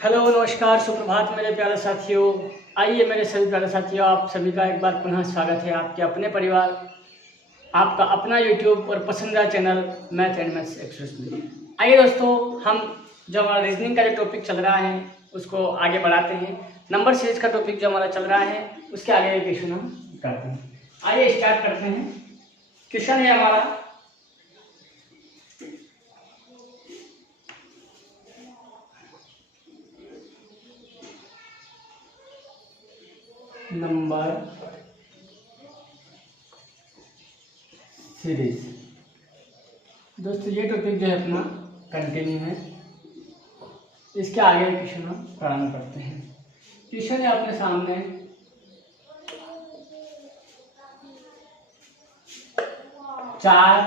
Hello नमस्कार सुप्रभात मेरे प्यारे साथियों। आइए मेरे सभी प्यारे साथियों, आप सभी का एक बार पुनः स्वागत है आपके अपने परिवार, आपका अपना यूट्यूब और पसंदीदा channel math and maths express में। आइए दोस्तों, हम जो हमारा रीजनिंग का जो टॉपिक चल रहा है उसको आगे बढ़ाते हैं। नंबर सीरीज का टॉपिक जो हमारा चल रहा है उसके आगे एक क्वेश्चन हम करते हैं। आइए स्टार्ट करते हैं। क्वेश्चन है हमारा नंबर सीरीज। दोस्तों ये टॉपिक जो है अपना कंटिन्यू है, इसके आगे क्वेश्चन हम प्रारंभ करते हैं। क्वेश्चन है अपने सामने 4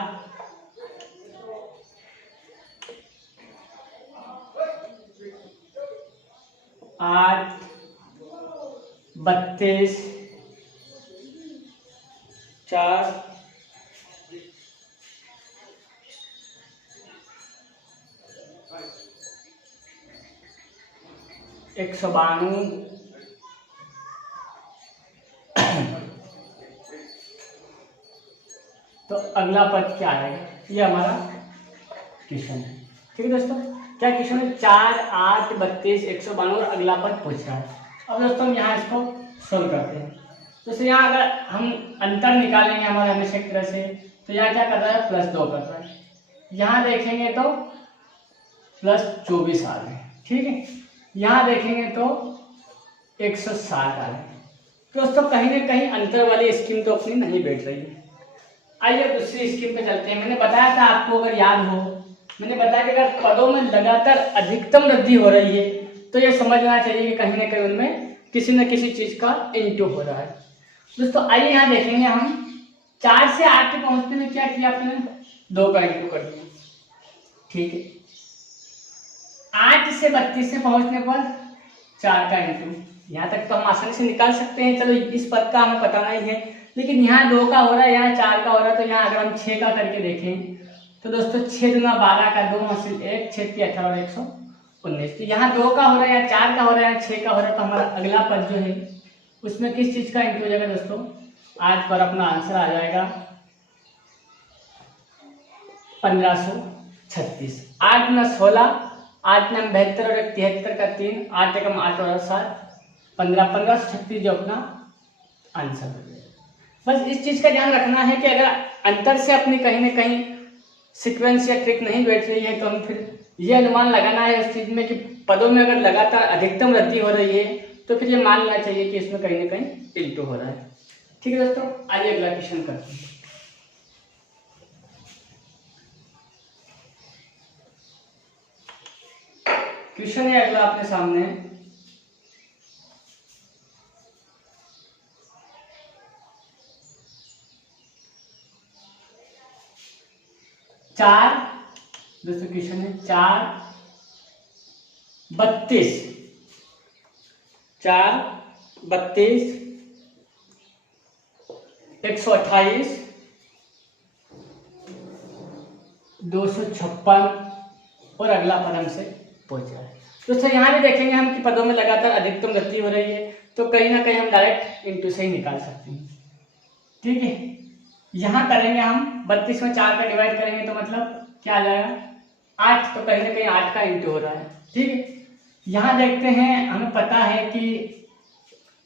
8 32 4 192 तो अगला पद क्या आएगा, ये हमारा क्वेश्चन है। ठीक है दोस्तों, क्या क्वेश्चन है? 4 8 32 192 और अगला पद पूछ रहा है। अब दोस्तों हम यहाँ इसको सोल्व करते हैं। दोस्तों यहाँ अगर हम अंतर निकालेंगे हमारे हमेशा एक तरह से, तो यहाँ क्या कर रहा है? +2 कर रहा है। यहाँ देखेंगे तो +24 आ रहे हैं। ठीक है, यहाँ देखेंगे तो 160 आ रहे हैं। दोस्तों कहीं ना कहीं अंतर वाली स्कीम तो अपनी नहीं बैठ रही है। आइए दूसरी स्कीम पे चलते हैं। मैंने बताया था आपको, अगर याद हो, मैंने बताया कि अगर पदों में लगातार अधिकतम वृद्धि हो रही है तो ये समझना चाहिए कि कहीं ना कहीं उनमें किसी न किसी चीज का इंटू हो रहा है। दोस्तों आइए यहाँ देखेंगे, हम 4 से 8 के पहुंचने में क्या किया आपने? 2 का इंटू कर दिया। ठीक है, 8 से 32 से पहुंचने पर 4 का इंटू। यहाँ तक तो हम आसानी से निकाल सकते हैं, चलो इस पद का हमें पता नहीं है, लेकिन यहाँ 2 का हो रहा है, यहाँ 4 का हो रहा है, तो यहाँ अगर हम 6 का करके देखें तो दोस्तों 6 दूना 12 का 2 हासिल 1 6 3 18 और 119। तो यहाँ 2 का हो रहा है, यहाँ 4 का हो रहा है, 6 का हो रहा है, तो हमारा अगला पद जो है उसमें किस चीज का इंटू हो जाएगा दोस्तों? आज पर अपना आंसर आ जाएगा 1536। 8 × 16 8 × 72 और 73 का 3 8 × 8 और 7 1536 जो अपना आंसर हो जाएगा। बस इस चीज का ध्यान रखना है कि अगर अंतर से अपनी कहीं ना कहीं सीक्वेंस या ट्रिक नहीं बैठ रही है तो हम फिर ये अनुमान लगाना है उस चीज में कि पदों में अगर लगातार अधिकतम वृद्धि हो रही है तो फिर ये मान लेना चाहिए कि इसमें कहीं ना कहीं इंटू हो रहा है। ठीक है दोस्तों, आइए अगला क्वेश्चन करते हैं। क्वेश्चन है अगला अपने सामने 4 दोस्तों क्वेश्चन है 4 32 128 256 और अगला पद हमसे पूछ रहा है। दोस्तों यहाँ भी देखेंगे हम कि पदों में लगातार अधिकतम वृद्धि हो रही है, तो कहीं ना कहीं हम डायरेक्ट इंटू से ही निकाल सकते हैं। ठीक है, यहाँ करेंगे हम 32 में 4 का डिवाइड करेंगे तो मतलब क्या आ जाएगा? 8, तो कहीं ना कहीं 8 का इंटू हो रहा है। ठीक है, यहाँ देखते हैं, हमें पता है कि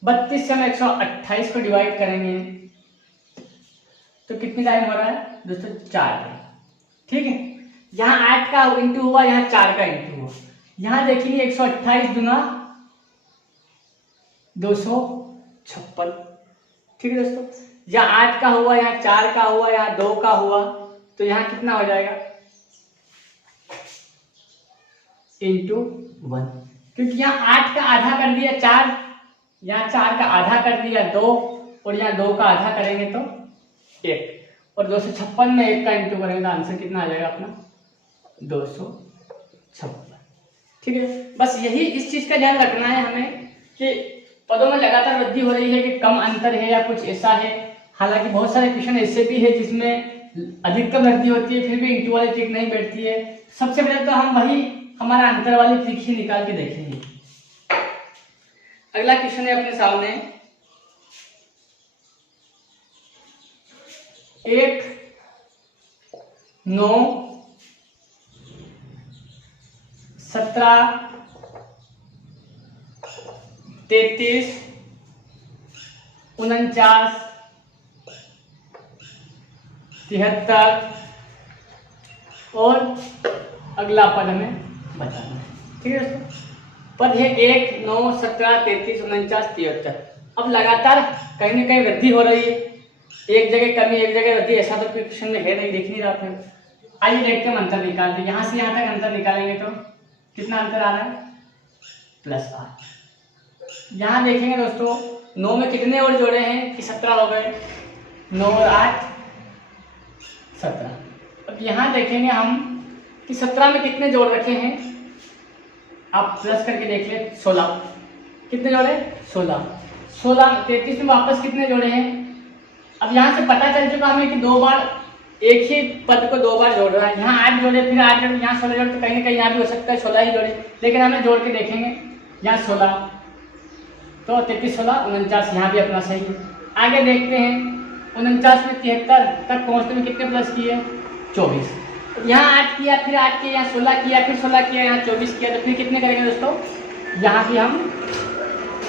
32 से हम 128 को डिवाइड करेंगे तो कितनी टाइम हो रहा है दोस्तों? 4 टाइम। ठीक है, यहाँ 8 का इंटू हुआ, यहाँ 4 का इंटू हुआ। यहाँ देखेंगे 128 दूना 256। ठीक है दोस्तों, यहाँ 8 का हुआ, यहाँ 4 का हुआ, यहाँ 2 का हुआ, तो यहाँ कितना हो जाएगा? इंटू 1, क्योंकि यहाँ 8 का आधा कर दिया 4, यहाँ 4 का आधा कर दिया 2 और यहाँ 2 का आधा करेंगे तो 1, और 256 में 1 का इंटू करेंगे तो आंसर कितना आ जाएगा अपना? 256। ठीक है, बस यही इस चीज का ध्यान रखना है हमें कि पदों में लगातार वृद्धि हो रही है कि कम अंतर है या कुछ ऐसा है। हालांकि बहुत सारे क्वेश्चन ऐसे भी है जिसमें अधिकतम वृद्धि होती है फिर भी इंटू वाली ट्रिक नहीं बैठती है। सबसे पहले तो हम वही हमारा अंतर वाली ट्रिक ही निकाल के देखेंगे अगला क्वेश्चन है अपने सामने, 1, 9, 17, 33, 49, 73 और अगला पद हमें बताना है। ठीक है दोस्तों, पद है 1, 9, 17, 33, 49, 73। अब लगातार कहीं ना कहीं वृद्धि हो रही है, एक जगह कमी एक जगह वृद्धि, ऐसा तो क्वेश्चन में है नहीं, दिख नहीं रहा आपने। आइए देखते हैं हम अंतर निकालते हैं। यहाँ से यहाँ तक अंतर निकालेंगे तो कितना अंतर आ रहा है, +8। यहाँ देखेंगे दोस्तों 9 में कितने और जोड़े हैं कि 17 हो गए, 9 और 8 17। अब यहाँ देखेंगे हम कि 17 में कितने जोड़ रखे हैं, आप प्लस करके देख ले, 16। कितने जोड़े, 16। 16 33 में वापस कितने जोड़े हैं। अब यहाँ से पता चल चुका हमें कि 2 बार एक ही पद को 2 बार जोड़ रहा है। यहाँ 8 जोड़े, फिर 8 जोड़े, यहाँ 16 जोड़े, तो कहीं ना कहीं यहाँ भी हो सकता है 16 ही जोड़े, लेकिन हमें जोड़ के देखेंगे। यहाँ 16 तो 33 16 49, यहाँ भी अपना सही है। आगे देखते हैं 49 में 73 तक पहुँचने में कितने प्लस किए, 24। यहाँ 8 किया, फिर 8 किया, यहाँ 16 किया, फिर 16 किया, यहाँ 24 किया, तो फिर कितने करेंगे दोस्तों, यहाँ भी हम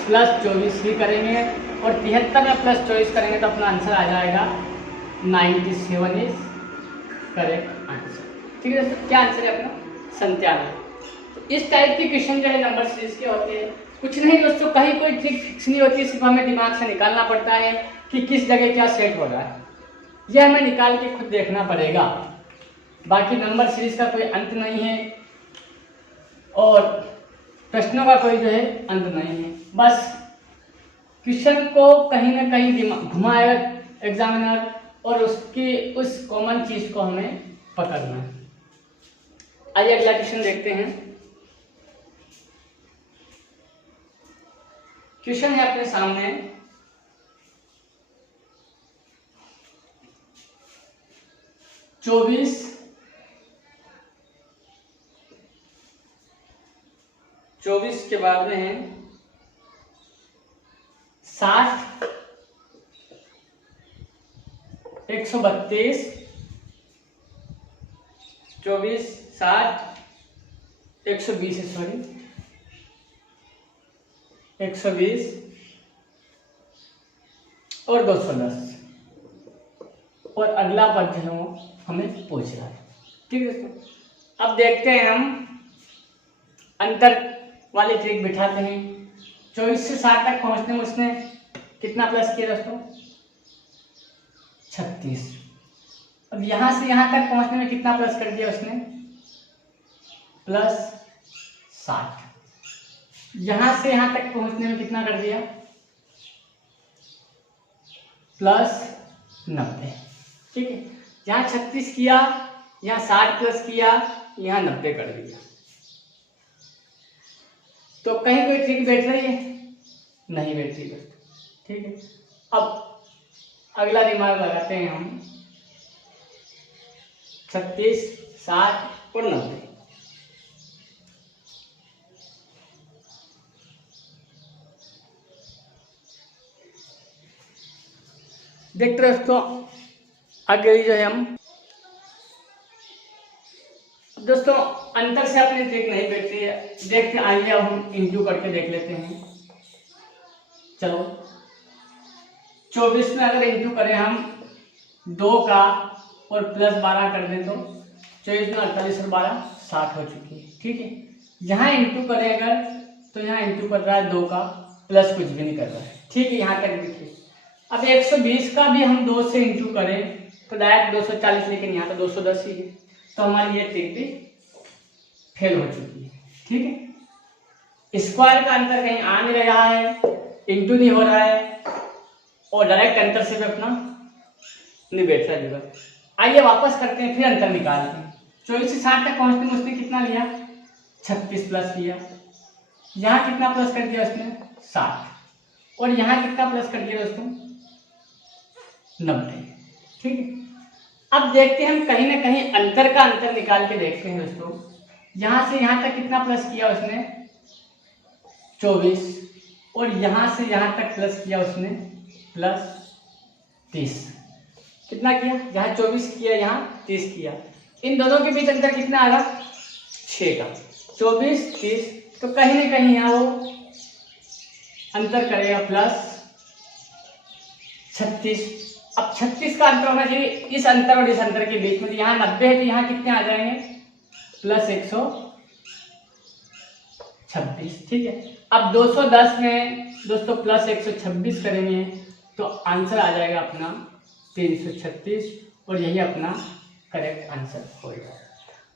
+24 ही करेंगे और 73 में +24 करेंगे तो अपना आंसर आ जाएगा 97 इज करेक्ट आंसर। ठीक है दोस्तों, क्या आंसर है अपना, 97। तो इस टाइप के क्वेश्चन जो है नंबर सीरीज के होते हैं। कुछ नहीं दोस्तों, कहीं कोई ट्रिक फिक्स नहीं होती है, सिर्फ हमें दिमाग से निकालना पड़ता है कि किस जगह क्या सेट हो रहा है, यह हमें निकाल के खुद देखना पड़ेगा। बाकी नंबर सीरीज का कोई अंत नहीं है और प्रश्नों का कोई जो है अंत नहीं है, बस क्वेश्चन को कहीं ना कहीं घुमाएगा एग्जामिनर और उसकी उस कॉमन चीज को हमें पकड़ना है। आइए अगला क्वेश्चन देखते हैं। क्वेश्चन है अपने सामने, चौबीस 24 के बाद में है 60, 132, 24, 60, 120 सॉरी 120 और 210 और अगला पद जो है वो हमें पूछ रहा है। ठीक है दोस्तों, अब देखते हैं हम अंतर वाली ट्रिक बिठाते हैं। 24 से 60 तक पहुंचने में उसने कितना प्लस किया दोस्तों, 36। अब यहां से यहां तक पहुंचने में कितना प्लस कर दिया उसने, +60। यहां से यहां तक पहुंचने में कितना कर दिया, +90। ठीक है, यहाँ 36 किया, यहाँ 60 प्लस किया, यहाँ 90 कर दिया। तो कहीं कोई ट्रिक बैठ रही है, नहीं बैठ रही दोस्तों। ठीक है, अब अगला दिमाग लगाते हैं हम, 36, 60 और 90। देखते हैं दोस्तों आगे जो है हम दोस्तों अंतर से अपनी ट्रिक नहीं बैठती है। देखते आइए अब हम इंटू करके देख लेते हैं। चलो 24 में अगर इंटू करें हम 2 का और +12 कर दें तो 24 में 48 और 12 60 हो चुकी है। ठीक है, यहाँ इंटू करें अगर तो यहाँ इंटू कर रहा है 2 का, प्लस कुछ भी नहीं कर रहा है। ठीक है, यहाँ तक देखिए। अब 120 का भी हम 2 से इंटू करें तो डायरेक्ट 240, लेकिन यहाँ तो 210 ही है, तो हमारी ये ट्रिक भी फेल हो चुकी है। ठीक है, स्क्वायर का अंतर कहीं आ नहीं रहा है, इंटू नहीं हो रहा है और डायरेक्ट अंतर से भी अपना नहीं बैठ रहा जुड़ा। आइए वापस करते हैं, फिर अंतर निकालते हैं। 24 से 60 तक पहुंचते में उसने कितना लिया, 36 प्लस किया, यहाँ कितना प्लस कर दिया उसने 60 और यहाँ कितना प्लस कर दिया दोस्तों 90। ठीक है, अब देखते हैं हम कहीं ना कहीं अंतर का अंतर निकाल के देखते हैं दोस्तों। यहां से यहां तक कितना प्लस किया उसने 24 और यहाँ से यहाँ तक प्लस किया उसने +30। कितना किया? यहाँ 24 किया, यहाँ 30 किया। इन दोनों के बीच अंतर कितना आ रहा? 6 का। 24 30, तो कहीं ना कहीं यहाँ वो अंतर करेगा +36। अब 36 का अंतर होना चाहिए इस अंतर और इस अंतर के बीच में। यहाँ 90 है तो यहाँ कितने आ जाएंगे? +126। ठीक है। अब 210 में दोस्तों +126 करेंगे तो आंसर आ जाएगा अपना 336, और यही अपना करेक्ट आंसर होगा।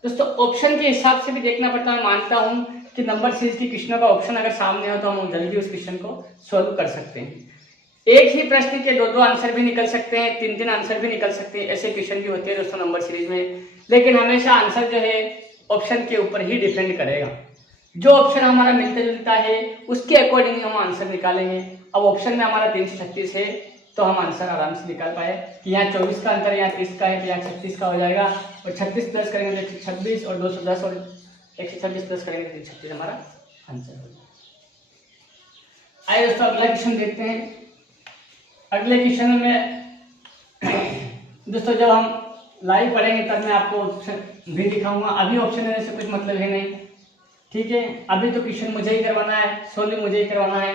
दोस्तों ऑप्शन के हिसाब से भी देखना पड़ता है। मानता हूं कि नंबर सीरीज की क्वेश्चनों का ऑप्शन अगर सामने हो तो हम जल्दी उस क्वेश्चन को सॉल्व कर सकते हैं। एक ही प्रश्न के दो आंसर भी निकल सकते हैं, तीन आंसर भी निकल सकते हैं, ऐसे क्वेश्चन भी होते हैं दोस्तों नंबर सीरीज में। लेकिन हमेशा आंसर जो है ऑप्शन के ऊपर ही डिपेंड करेगा। जो ऑप्शन हमारा मिलता जुलता है उसके अकॉर्डिंग हम आंसर निकालेंगे। अब ऑप्शन में हमारा 336 है तो हम आंसर आराम से निकाल पाए कि यहाँ 24 का अंतर यहाँ 30 का है तो यहाँ 36 का हो जाएगा, और 36 प्लस करेंगे तो 126, और 210 और 126 प्लस करेंगे तो 336 हमारा आंसर हो जाएगा। आइए दोस्तों अगला क्वेश्चन देखते हैं। अगले क्वेश्चन में दोस्तों जब हम लाइव पढ़ेंगे तब मैं आपको ऑप्शन भी दिखाऊंगा। अभी ऑप्शन देने से कुछ मतलब है नहीं, ठीक है। अभी तो क्वेश्चन मुझे ही करवाना है, सोल्व मुझे ही करवाना है,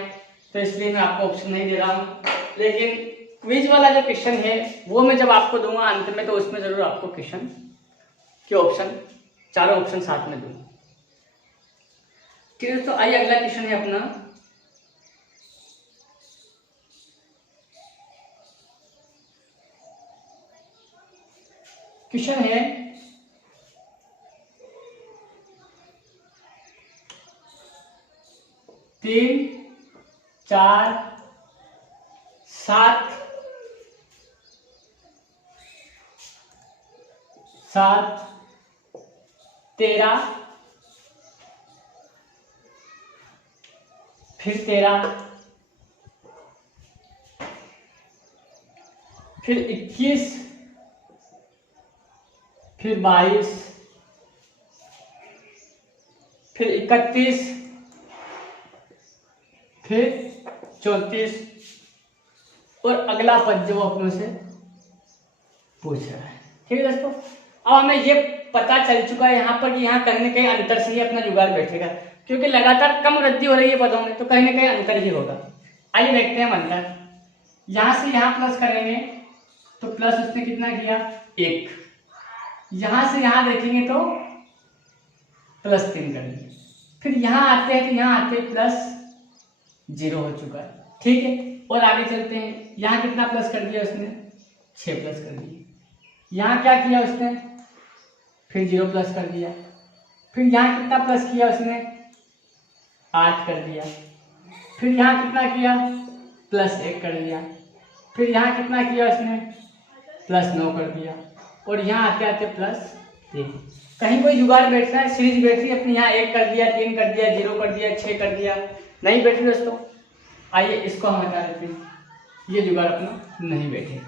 तो इसलिए मैं आपको ऑप्शन नहीं दे रहा हूँ। लेकिन क्विज वाला जो क्वेश्चन है वो मैं जब आपको दूंगा अंत में, तो उसमें जरूर आपको क्वेश्चन के ऑप्शन, चारों ऑप्शन साथ में दूंगा। ठीक है दोस्तों, आइए अगला क्वेश्चन है अपना। क्वेश्चन है 3 4 7 7 13 फिर 13 फिर 21 फिर 22 फिर 31 फिर 34 और अगला पद जो अपनों से पूछ रहा है। ठीक है दोस्तों, अब हमें ये पता चल चुका है यहाँ पर कि यहाँ कहीं ना कहीं अंतर से ही अपना जुगाड़ बैठेगा, क्योंकि लगातार कम वृद्धि हो रही है पदों में, तो कहीं ना कहीं अंतर ही होगा। आइए देखते हैं अंतर। यहाँ से यहाँ प्लस करेंगे तो प्लस उसने कितना किया? 1। यहाँ से यहाँ देखेंगे तो +3 करेंगे। फिर यहाँ आते हैं तो यहाँ आते हैं +0 हो चुका है। ठीक है, और आगे चलते हैं। यहाँ कितना प्लस कर दिया उसने? 6 प्लस कर दिया। यहाँ क्या किया उसने? फिर 0 प्लस कर दिया। फिर यहाँ कितना प्लस किया उसने? 8 कर दिया। फिर यहाँ कितना किया? +1 कर दिया। फिर यहाँ कितना किया उसने? +9 कर दिया। और यहाँ आते आते +3। कहीं कोई जुगाड़ बैठ रहा है, सीरीज बैठ रही है अपनी। यहाँ 1 कर दिया, 3 कर दिया, 0 कर दिया, 6 कर दिया, नहीं बैठ रही दोस्तों। आइए इसको हम हटा देते हैं, ये जुगाड़ अपना नहीं बैठे।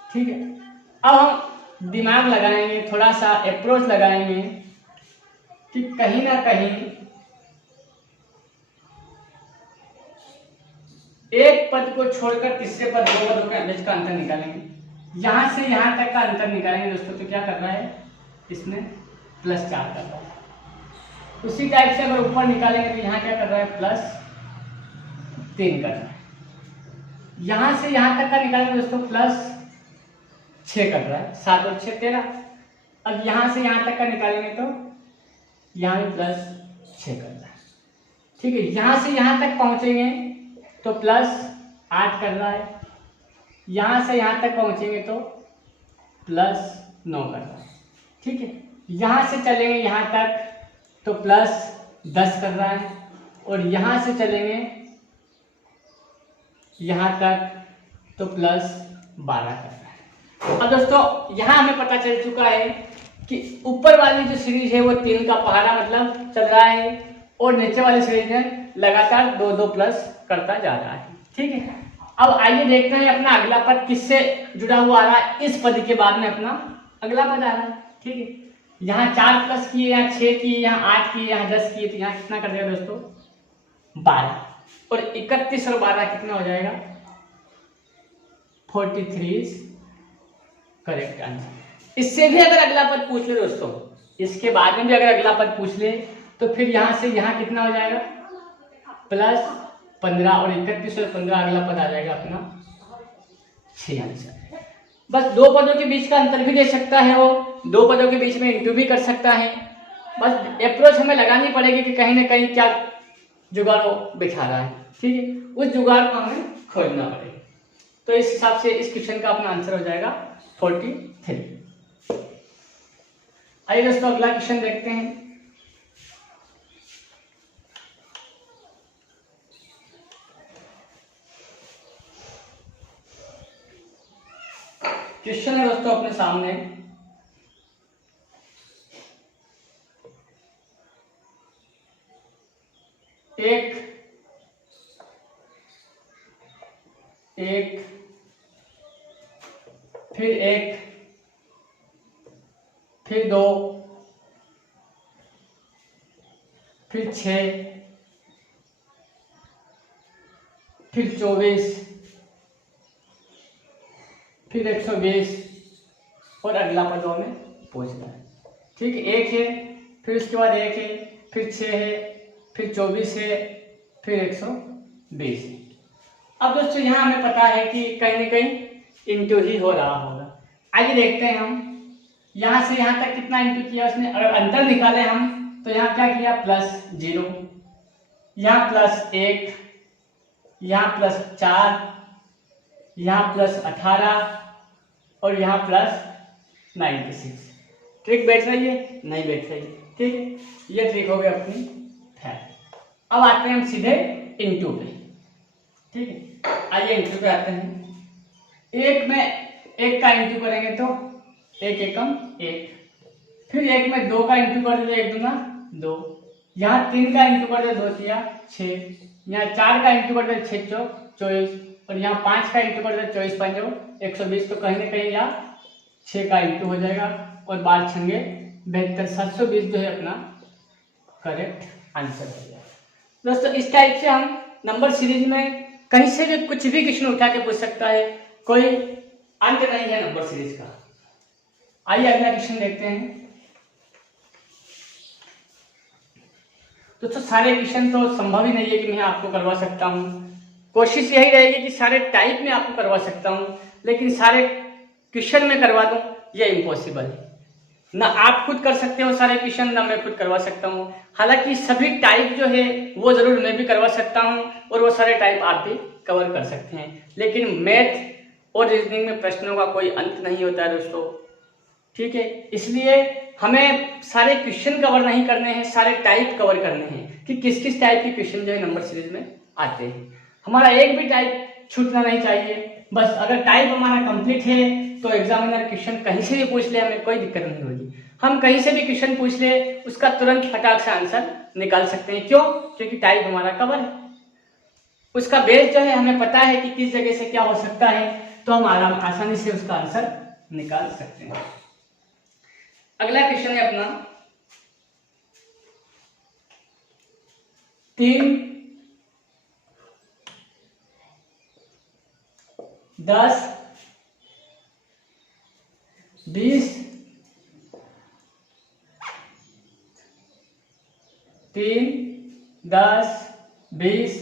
ठीक है, अब हम दिमाग लगाएंगे, थोड़ा सा अप्रोच लगाएंगे कि कहीं ना कहीं एक पद को छोड़कर तीसरे पद, दो पदों के बीच का अंतर निकालेंगे। यहां से यहां तक का अंतर निकालेंगे दोस्तों, तो क्या कर रहा है इसमें? +4 कर रहा है। उसी टाइप से अगर ऊपर निकालेंगे तो यहाँ क्या कर रहा है? +3 कर रहा है। यहां से यहां तक का निकालेंगे दोस्तों +6 कर रहा है। 7 और 6 13। अब यहां से यहां तक का निकालेंगे तो यहाँ भी +6 कर रहा है। ठीक है, यहां से यहां तक पहुंचेंगे तो +8 कर रहा है। यहां से यहां तक पहुंचेंगे तो +9 कर रहा है। ठीक है, यहां से चलेंगे यहां तक तो +10 कर रहा है, और यहां से चलेंगे यहां तक तो +12 कर रहा है। अब दोस्तों यहां हमें पता चल चुका है कि ऊपर वाली जो सीरीज है वो 3 का पहाड़ा मतलब चल रहा है, और नीचे वाली सीरीज में लगातार 2 प्लस करता जा रहा है। ठीक है, अब आइए देखते हैं अपना अगला पद किससे जुड़ा हुआ आ रहा है। इस पद के बाद में अपना अगला पद आ रहा है। ठीक है, यहाँ 4 प्लस किए, यहाँ 6 किए, यहाँ 8 किए, यहाँ 10 किए, तो यहाँ कितना कर दिया दोस्तों? 12। और 31 और 12 कितना हो जाएगा 43 करेक्ट आंसर। इससे भी अगर अगला पद पूछ ले दोस्तों, इसके बाद में भी अगर अगला पद पूछ ले तो फिर यहां से यहां कितना हो जाएगा +15 और 31 और 15 अगला पद आ जाएगा अपना 6 आंसर। बस दो पदों के बीच का अंतर भी दे सकता है, वो दो पदों के बीच में इंटू भी कर सकता है। बस अप्रोच हमें लगानी पड़ेगी कि कहीं ना कहीं क्या जुगाड़ बिठा रहा है, ठीक है, उस जुगाड़ को हमें खोजना पड़ेगा। तो इस हिसाब से इस क्वेश्चन का अपना आंसर हो जाएगा 43। आइए दोस्तों अगला क्वेश्चन देखते हैं। क्वेश्चन है दोस्तों अपने सामने, एक फिर एक फिर 2 फिर 6 फिर 24 फिर 120 और अगला पद हमें पूछना है, ठीक है। एक है फिर उसके बाद एक है फिर 6 है फिर 24 है फिर 120 है। अब दोस्तों यहाँ हमें पता है कि कहीं ना कहीं इंटू ही हो रहा होगा। आइए देखते हैं हम यहाँ से यहाँ तक कितना इंटू किया उसने। अगर अंतर निकाले हम तो यहाँ क्या किया +0, यहाँ +1, यहाँ +4, यहाँ +18 और यहाँ +96। ट्रिक बैठ रही है? नहीं बैठ रही, ठीक है। ये ट्रिक हो गई अपनी फैक्ट। अब आते हैं हम सीधे इंटू पे, ठीक है। आइए इंटू पे आते हैं। एक में एक का इंटू करेंगे तो 1 एकम 1, फिर एक में 2 का इंटू कर दे 1 दूना 2, यहाँ 3 का इंटू कर दे 2 तिया 6, यहाँ 4 का इंटू कर दे 6 चौक 24 और यहाँ 5 का इंटू कर दे 24 पंजो 120। तो कहीं ना कहीं यहाँ 6 का इंटू हो जाएगा और 12 छंगे 72, 720 जो है अपना करेक्ट आंसर हो जाएगा। दोस्तों इस टाइप से हम नंबर सीरीज में कहीं से भी कुछ भी क्वेश्चन उठा के पूछ सकता है, कोई अंत नहीं है नंबर सीरीज का। आइए अगला क्वेश्चन देखते हैं। दोस्तों सारे क्वेश्चन तो संभव ही नहीं है कि मैं आपको करवा सकता हूँ। कोशिश यही रहेगी कि सारे टाइप में आपको करवा सकता हूँ, लेकिन सारे क्वेश्चन में करवा दूं ये इम्पॉसिबल है। ना आप खुद कर सकते हो सारे क्वेश्चन, ना मैं खुद करवा सकता हूँ। हालांकि सभी टाइप जो है वो जरूर मैं भी करवा सकता हूँ और वो सारे टाइप आप भी कवर कर सकते हैं, लेकिन मैथ और रीजनिंग में प्रश्नों का कोई अंत नहीं होता है दोस्तों, ठीक है। इसलिए हमें सारे क्वेश्चन कवर नहीं करने हैं, सारे टाइप कवर करने हैं कि किस किस टाइप के क्वेश्चन जो है नंबर सीरीज में आते हैं। हमारा एक भी टाइप छूटना नहीं चाहिए। बस अगर टाइप हमारा कंप्लीट है तो एग्जामिनर क्वेश्चन कहीं से भी पूछ ले, हमें कोई दिक्कत नहीं होगी। हम कहीं से भी क्वेश्चन पूछ ले उसका तुरंत फटाक से आंसर निकाल सकते हैं। क्यों? क्योंकि टाइप हमारा कवर है, उसका बेस जो है हमें पता है कि किस जगह से क्या हो सकता है, तो हम आसानी से उसका आंसर निकाल सकते हैं। अगला क्वेश्चन है अपना 3, 10, 20, 3, 10, 20,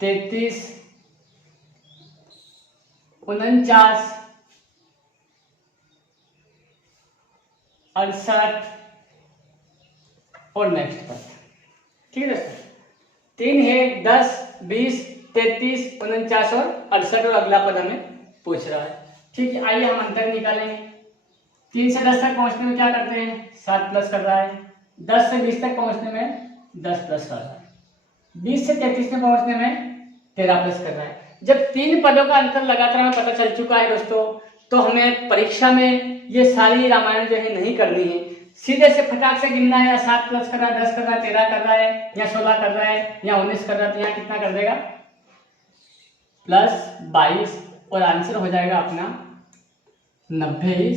33, 49, 68 और नेक्स्ट पद, ठीक है दोस्तों। 3 है 10, 20, 33, 49 और 68 और अगला पद हमें पूछ रहा है, ठीक है। आइए हम अंतर निकालेंगे। 3 से 10 तक पहुंचने में क्या करते हैं 7 प्लस कर रहा है, 10 से 20 तक पहुंचने में 10 प्लस कर रहा है, 20 से 33 में पहुंचने में 13 प्लस कर रहा है। जब 3 पदों का अंतर लगातार हमें पता चल चुका है दोस्तों, तो हमें परीक्षा में ये सारी रामायण जो है नहीं करनी है, सीधे से फटाक से गिनना है। 7 प्लस कर रहा है, 10 कर रहा है, 13 कर रहा है, या 16 कर रहा है, या 19 कर रहा है, तो यहाँ कितना कर देगा +22 और आंसर हो जाएगा अपना 90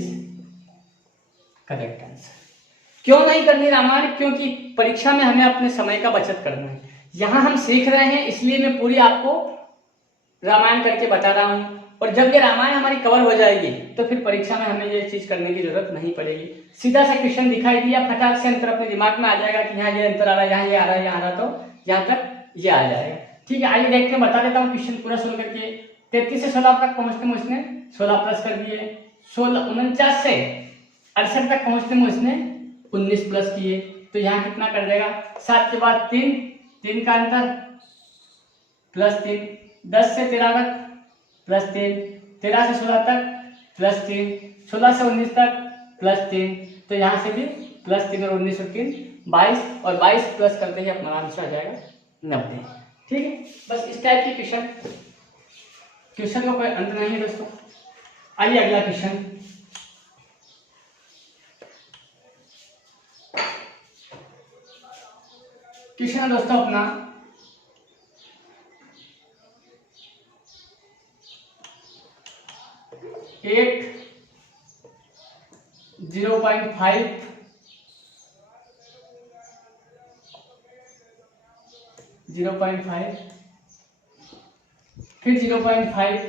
करेक्ट आंसर। क्यों नहीं करनी रामायण? क्योंकि परीक्षा में हमें अपने समय का बचत करना है। यहाँ हम सीख रहे हैं इसलिए मैं पूरी आपको रामायण करके बता रहा हूँ, और जब ये रामायण हमारी कवर हो जाएगी तो फिर परीक्षा में हमें ये चीज करने की जरूरत नहीं पड़ेगी। सीधा सा क्वेश्चन दिखाई दिया, फटाक से अंतर अपने दिमाग में आ जाएगा कि यहाँ ये अंतर आ रहा है, यहाँ ये आ रहा है, यहाँ आ रहा, तो यहाँ तक ये आ जाएगा। ठीक है, आइए देखते हैं, बता देता हूँ क्वेश्चन पूरा सुन करके। 33 से 16 तक पहुंचते में उसने 16 प्लस कर दिए, 49 से 68 तक पहुंचते में उसने 19 प्लस किए, तो यहाँ कितना कर देगा, 7 के बाद 3 का अंतर प्लस 3, 10 से 13 तक प्लस 3, 13 से 16 तक प्लस 3, 16 से 19 तक प्लस 3, तो यहाँ से भी प्लस 3 और 19 और 3 22, और 22 प्लस करते ही अपना आंसर आ जाएगा 90। ठीक है, बस इस टाइप की क्वेश्चन का कोई अंत नहीं है दोस्तों। आइए अगला क्वेश्चन। क्वेश्चन दोस्तों अपना 0.5 फिर 0.5,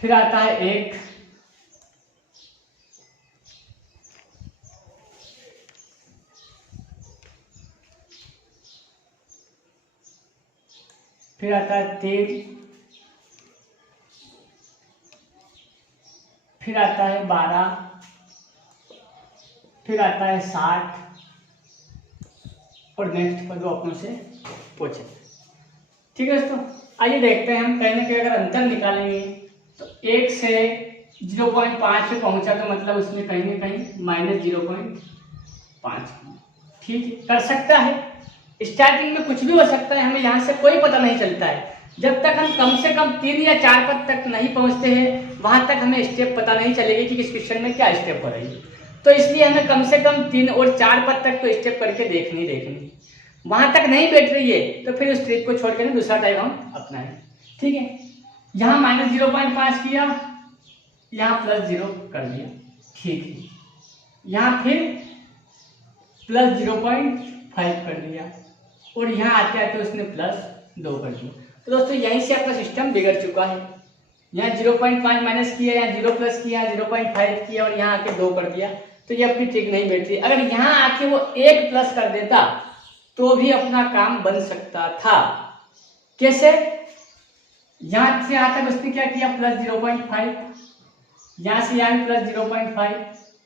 फिर आता है 1, फिर आता है 3, फिर आता है 12, फिर आता है 60, और नेक्स्ट पर दो अपनों से पूछे। ठीक है दोस्तों, आइए देखते हैं हम कहीं ना कहीं अगर अंतर निकालेंगे तो 1 से 0.5 पे पहुंचा तो मतलब उसमें कहीं ना कहीं -0.5। ठीक है, कर सकता है, स्टार्टिंग में कुछ भी हो सकता है, हमें यहाँ से कोई पता नहीं चलता है। जब तक हम कम से कम 3 या 4 पद तक नहीं पहुंचते हैं वहां तक हमें स्टेप पता नहीं चलेगी कि किस क्वेश्चन में क्या स्टेप हो रही है। तो इसलिए हमें कम से कम 3 और 4 पद तक तो स्टेप करके देखनी। वहां तक नहीं बैठ रही है तो फिर उस ट्रिक को छोड़ कर दूसरा टाइप हम अपनाएं। ठीक है, यहाँ -0.5 किया, यहाँ +0 कर दिया। ठीक है, यहाँ फिर +0.5 कर दिया, और यहाँ आते आते उसने +2 कर दिया। तो दोस्तों यहीं से आपका सिस्टम बिगड़ चुका है। यहाँ 0.5 माइनस किया, यहाँ 0 प्लस किया, 0.5 किया, और यहाँ आके 2 कर दिया, तो ये अपनी ट्रिक नहीं बैठ रही। अगर यहाँ आके वो 1 प्लस कर देता तो भी अपना काम बन सकता था। कैसे? यहाँ से यहाँ तक उसने क्या किया, +0.5, यहाँ से यहाँ भी +0.5,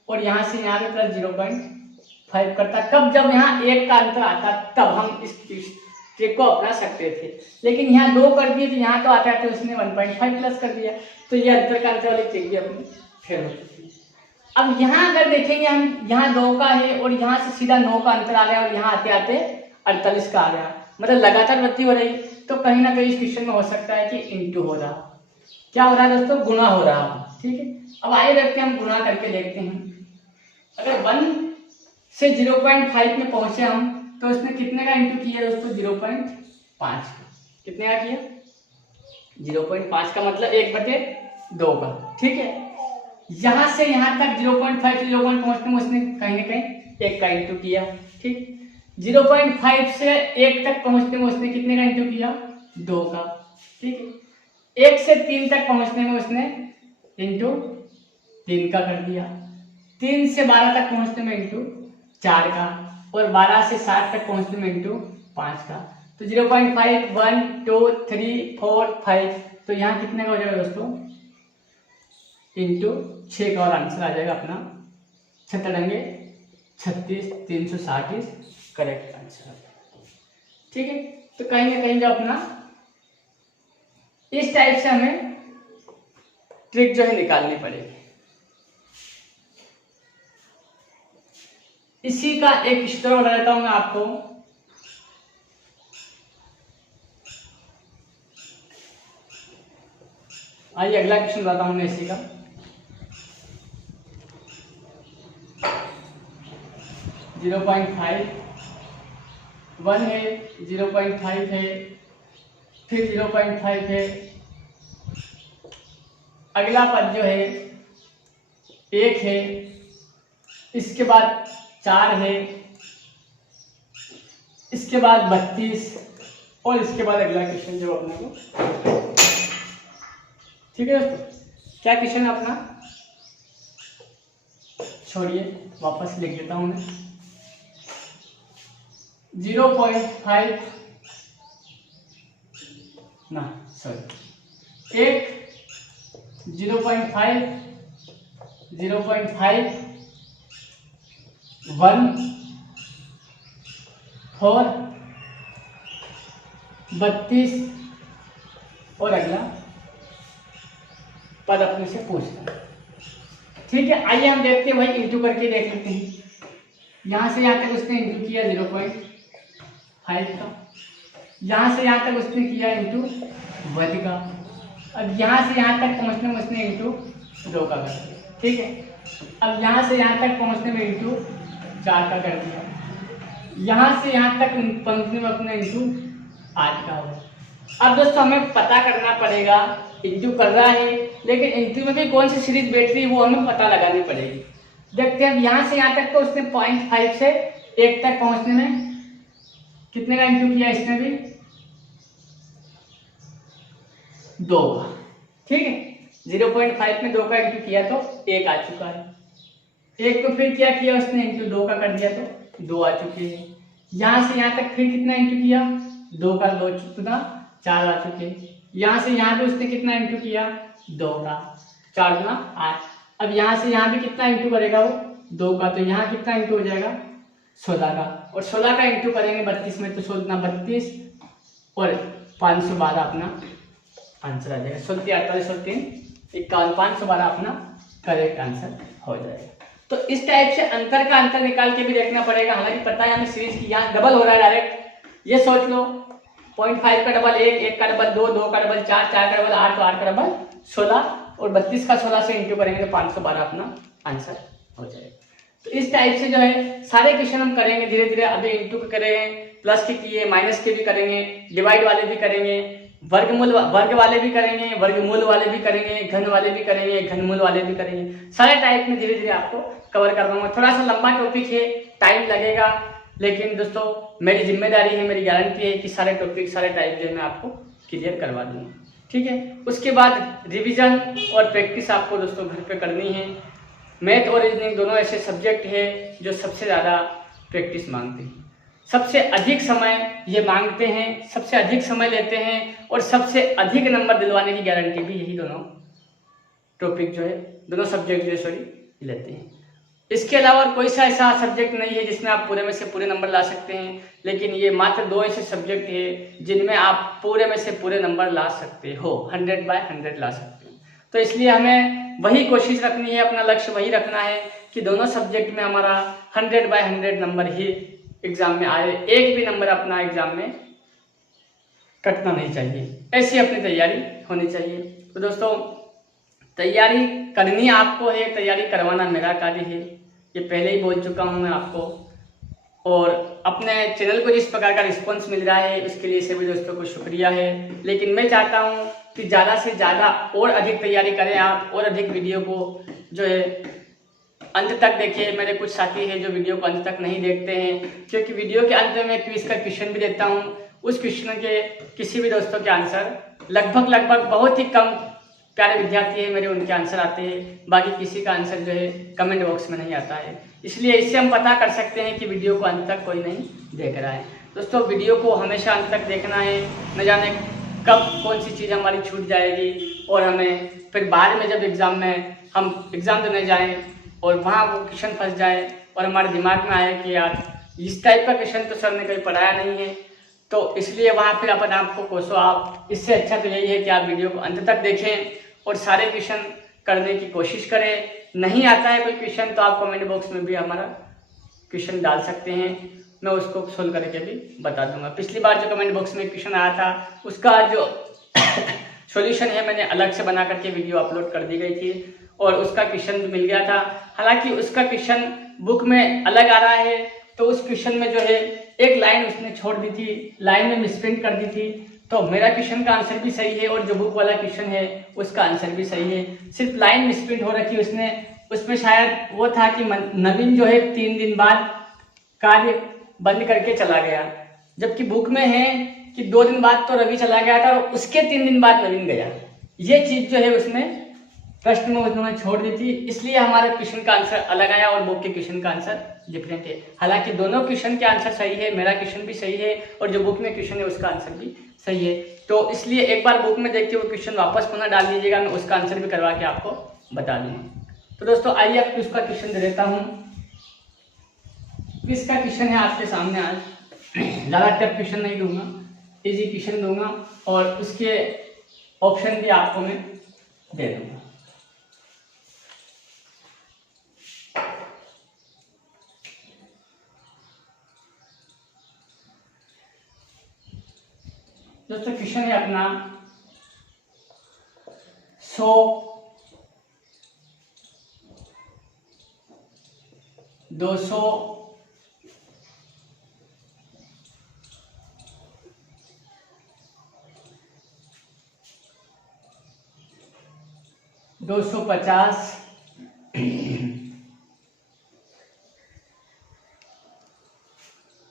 और यहाँ से यहाँ भी +0.5 करता। कब? जब यहाँ 1 का अंतर आता तब हम इस ट्रिक को अपना सकते थे, लेकिन यहाँ 2 कर दिए तो यहाँ तो आते आते उसने 1.5 प्लस कर दिया, तो ये अंतर का अंतर वाली ट्रिक भी अपनी फेल हो चुकी है। अब यहाँ अगर देखेंगे हम, यहाँ 2 का है और यहाँ से सीधा 9 का अंतर आ गया, और यहाँ आते आते 48 का आ गया, मतलब लगातार वृद्धि हो रही। तो कहीं ना कहीं इस क्वेश्चन में हो सकता है कि इंटू हो रहा, क्या हो रहा है दोस्तों, गुना हो रहा। ठीक है, अब आइए देखते हैं, हम गुना करके देखते हैं। अगर 1 से 0.5 में पहुंचे हम तो उसने कितने का इंटू किया दोस्तों, 0.5। कितने का किया, 0.5 का मतलब 1/2 का। ठीक है, यहां से यहां तक 0.5 से 0 पहुंचने में उसने कहीं ना कहीं 1 का इंटू किया। ठीक, 0.5 से 1 तक पहुंचने में उसने कितने का इंटू किया, 2 का। ठीक है, 1 से 3 तक पहुंचने में उसने इंटू 3 का कर दिया, 3 से 12 तक पहुंचने में इंटू 4 का, और 12 से 60 तक पहुंचने में इंटू 5 का। तो 0.5, 1, 2, 3, 4, 5, तो यहाँ कितने का हो जाएगा दोस्तों, इंटू 6 का, और आंसर आ जाएगा अपना 36 360 करेक्ट आंसर। ठीक है, तो कहीं ना कहीं जो अपना इस टाइप से हमें ट्रिक जो है निकालनी पड़ेगी। इसी का एक स्टोर बता देता हूं मैं आपको। आइए अगला क्वेश्चन बताता हूं मैं इसी का। जीरो 1 है, 0.5 है, फिर 0.5 है, अगला पद जो है 1 है, इसके बाद 4 है, इसके बाद 32 और इसके बाद अगला क्वेश्चन जो अपने को, ठीक है दोस्तों। क्या क्वेश्चन है अपना, छोड़िए वापस लिख देता हूं मैं। 0.5 ना सॉरी 0.5 1 4 32 और अगला पद अपने से पूछना, ठीक है। आइए हम देखते हैं, वही इंटू करके देख लेते हैं। यहां से यहां तक उसने इंटू किया 0.5 का, यहां से यहां तक उसने किया इंटू 1 का, अब यहां से यहां तक पहुंचने में उसने इंटू 2 का कर दिया, ठीक है। अब यहां से यहां तक पहुंचने में इंटू 4 का कर दिया, यहां से यहां तक पहुंचने में अपने इंटू 8 का होगा। अब दोस्तों हमें पता करना पड़ेगा, इंटू कर रहा है लेकिन इंटू में भी कौन सी सीरीज बैठ रही है वो हमें पता लगानी पड़ेगी। देखते हैं, यहाँ से यहाँ तक तो उसने 0.5 से 1 तक पहुंचने में कितने का इंटू किया, इसने भी 2 का, ठीक है। 0.5 में 2 का इंटू किया तो 1 आ चुका है, 1 को फिर क्या किया उसने, इंटू 2 का कर दिया तो 2 आ चुके हैं। यहाँ से यहाँ तक फिर कितना इंटू किया, 2 का 2 चुना 4 आ चुके हैं। यहाँ से यहाँ पे उसने कितना इंटू किया, 2 का, 4 गुना 8। अब यहाँ से यहाँ भी कितना इंटू करेगा वो, 2 का, तो यहाँ कितना इंटू हो जाएगा 16 का, और 16 का इंटू करेंगे 32 में तो 16 32 और 512 अपना आंसर आ जाएगा। 16 48 और 3 51, 512 अपना करेक्ट आंसर हो जाएगा। तो इस टाइप से अंतर का अंतर निकाल के भी देखना पड़ेगा। हालांकि पता है हमें सीरीज की, यहाँ डबल हो रहा है डायरेक्ट, ये सोच लो 0.5 का डबल 1, 1 का डबल 2, 2 का डबल 4, 4 का डबल 8, तो 8 का डबल 16 और 32 का 16 से इंटू करेंगे तो 512 अपना आंसर हो जाएगा। तो इस टाइप से जो है सारे क्वेश्चन हम करेंगे धीरे धीरे। अभी इंटू के करेंगे, प्लस के किए, माइनस के भी करेंगे, डिवाइड वाले भी करेंगे, वर्ग वाले भी करेंगे, वर्गमूल वाले भी करेंगे, घन वाले भी करेंगे, घनमूल वाले भी करेंगे। सारे टाइप में धीरे धीरे आपको कवर करवाऊंगा। थोड़ा सा लंबा टॉपिक है, टाइम लगेगा, लेकिन दोस्तों मेरी जिम्मेदारी है, मेरी गारंटी है कि सारे टॉपिक सारे टाइप जो है मैं आपको क्लियर करवा दूंगा, ठीक है। उसके बाद रिवीजन और प्रैक्टिस आपको दोस्तों घर पे करनी है। मैथ और रीजनिंग दोनों ऐसे सब्जेक्ट है जो सबसे ज़्यादा प्रैक्टिस मांगते हैं, सबसे अधिक समय ये मांगते हैं, सबसे अधिक समय लेते हैं और सबसे अधिक नंबर दिलवाने की गारंटी भी यही दोनों टॉपिक जो है, दोनों सब्जेक्ट जो सॉरी लेते हैं। इसके अलावा कोई सा ऐसा सब्जेक्ट नहीं है जिसमें आप पूरे में से पूरे नंबर ला सकते हैं, लेकिन ये मात्र 2 ऐसे सब्जेक्ट है जिनमें आप पूरे में से पूरे नंबर ला सकते हो, 100/100 ला सकते हैं। तो इसलिए हमें वही कोशिश रखनी है, अपना लक्ष्य वही रखना है कि दोनों सब्जेक्ट में हमारा 100/100 नंबर ही एग्जाम में आए, एक भी नंबर अपना एग्जाम में कटना नहीं चाहिए, ऐसी अपनी तैयारी होनी चाहिए। तो दोस्तों तैयारी करनी आपको है, तैयारी करवाना मेरा कार्य है, ये पहले ही बोल चुका हूँ मैं आपको। और अपने चैनल को जिस प्रकार का रिस्पांस मिल रहा है उसके लिए सभी दोस्तों को शुक्रिया है, लेकिन मैं चाहता हूँ कि ज़्यादा से ज़्यादा और अधिक तैयारी करें आप, और अधिक वीडियो को जो है अंत तक देखें। मेरे कुछ साथी हैं जो वीडियो को अंत तक नहीं देखते हैं, क्योंकि वीडियो के अंत में मैं क्विज का क्वेश्चन भी देता हूँ, उस क्वेश्चन के किसी भी दोस्तों के आंसर लगभग बहुत ही कम प्यारे विद्यार्थी है मेरे, उनके आंसर आते हैं, बाकी किसी का आंसर जो है कमेंट बॉक्स में नहीं आता है। इसलिए इससे हम पता कर सकते हैं कि वीडियो को अंत तक कोई नहीं देख रहा है। दोस्तों वीडियो को हमेशा अंत तक देखना है, न जाने कब कौन सी चीज़ हमारी छूट जाएगी और हमें फिर बाद में जब हम एग्ज़ाम देने जाएँ और वहाँ वो क्वेश्चन फंस जाए और हमारे दिमाग में आए कि यार इस टाइप का क्वेश्चन तो सर ने कहीं पढ़ाया नहीं है, तो इसलिए वहाँ फिर अपन आपको कोसो आप। इससे अच्छा तो यही है कि आप वीडियो को अंत तक देखें और सारे क्वेश्चन करने की कोशिश करें। नहीं आता है कोई क्वेश्चन तो आप कमेंट बॉक्स में भी हमारा क्वेश्चन डाल सकते हैं, मैं उसको सोल्व करके भी बता दूंगा। पिछली बार जो कमेंट बॉक्स में क्वेश्चन आया था उसका जो सॉल्यूशन है मैंने अलग से बना करके वीडियो अपलोड कर दी गई थी और उसका क्वेश्चन भी मिल गया था। हालांकि उसका क्वेश्चन बुक में अलग आ रहा है, तो उस क्वेश्चन में जो है एक लाइन उसने छोड़ दी थी, लाइन में मिसप्रिंट कर दी थी, तो मेरा क्वेश्चन का आंसर भी सही है और जो बुक वाला क्वेश्चन है उसका आंसर भी सही है, सिर्फ लाइन मिसप्रिंट हो रखी उसने। उसमें शायद वो था कि नवीन जो है 3 दिन बाद कार्य बंद करके चला गया, जबकि बुक में है कि 2 दिन बाद तो रवि चला गया था और उसके 3 दिन बाद नवीन गया। ये चीज जो है उसमें प्रश्न में उन्होंने छोड़ दी थी, इसलिए हमारे क्वेश्चन का आंसर अलग आया और बुक के क्वेश्चन का आंसर डिफरेंट है। हालांकि दोनों क्वेश्चन के आंसर सही है, मेरा क्वेश्चन भी सही है और जो बुक में क्वेश्चन है उसका आंसर भी सही है। तो इसलिए एक बार बुक में देख के वो क्वेश्चन वापस पुनः डाल दीजिएगा, मैं उसका आंसर भी करवा के आपको बता दूंगा। तो दोस्तों आइए अब क्विज का क्वेश्चन दे देता हूँ। क्विज का क्वेश्चन है आपके सामने आज, ज़्यादा टफ क्वेश्चन नहीं दूंगा, इजी क्वेश्चन दूंगा और उसके ऑप्शन भी आपको मैं दे दूंगा। दोस्तों क्वेश्चन है अपना 100, 200, 250,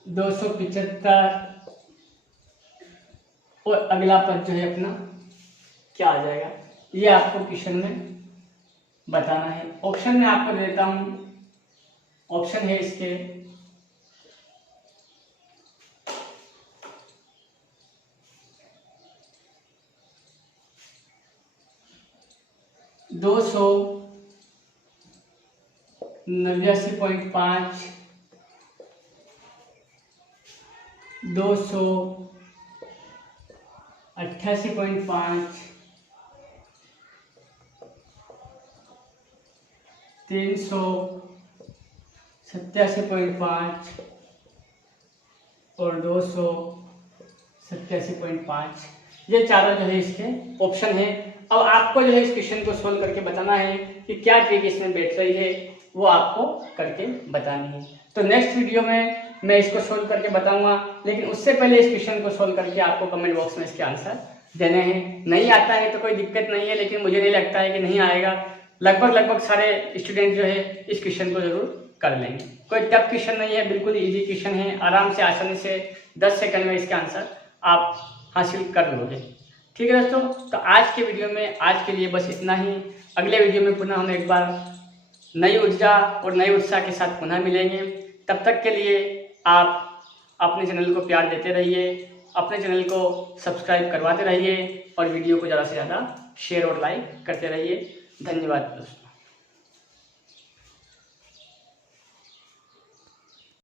275 और अगला पद जो है अपना क्या आ जाएगा, ये आपको क्वेश्चन में बताना है। ऑप्शन में आपको दे देता हूं, ऑप्शन है इसके 289.5, 288.5, 387.5 और 287.5, ये चारों जो है इसके ऑप्शन है। अब आपको जो है इस क्वेश्चन को सोल्व करके बताना है कि क्या ट्रिक इसमें बैठ रही है, वो आपको करके बतानी है। तो नेक्स्ट वीडियो में मैं इसको सोल्व करके बताऊंगा, लेकिन उससे पहले इस क्वेश्चन को सोल्व करके आपको कमेंट बॉक्स में इसके आंसर देने हैं। नहीं आता है तो कोई दिक्कत नहीं है, लेकिन मुझे नहीं लगता है कि नहीं आएगा। लगभग सारे स्टूडेंट जो है इस क्वेश्चन को जरूर कर लेंगे। कोई टफ क्वेश्चन नहीं है, बिल्कुल इजी क्वेश्चन है। आराम से आसानी से 10 सेकंड में इसका आंसर आप हासिल कर लोगे। ठीक है दोस्तों, तो आज के वीडियो में आज के लिए बस इतना ही। अगले वीडियो में पुनः हम एक बार नई ऊर्जा और नए उत्साह के साथ पुनः मिलेंगे। तब तक के लिए आप अपने चैनल को प्यार देते रहिए, अपने चैनल को सब्सक्राइब करवाते रहिए और वीडियो को ज़्यादा से ज़्यादा शेयर और लाइक करते रहिए। धन्यवाद दोस्तों।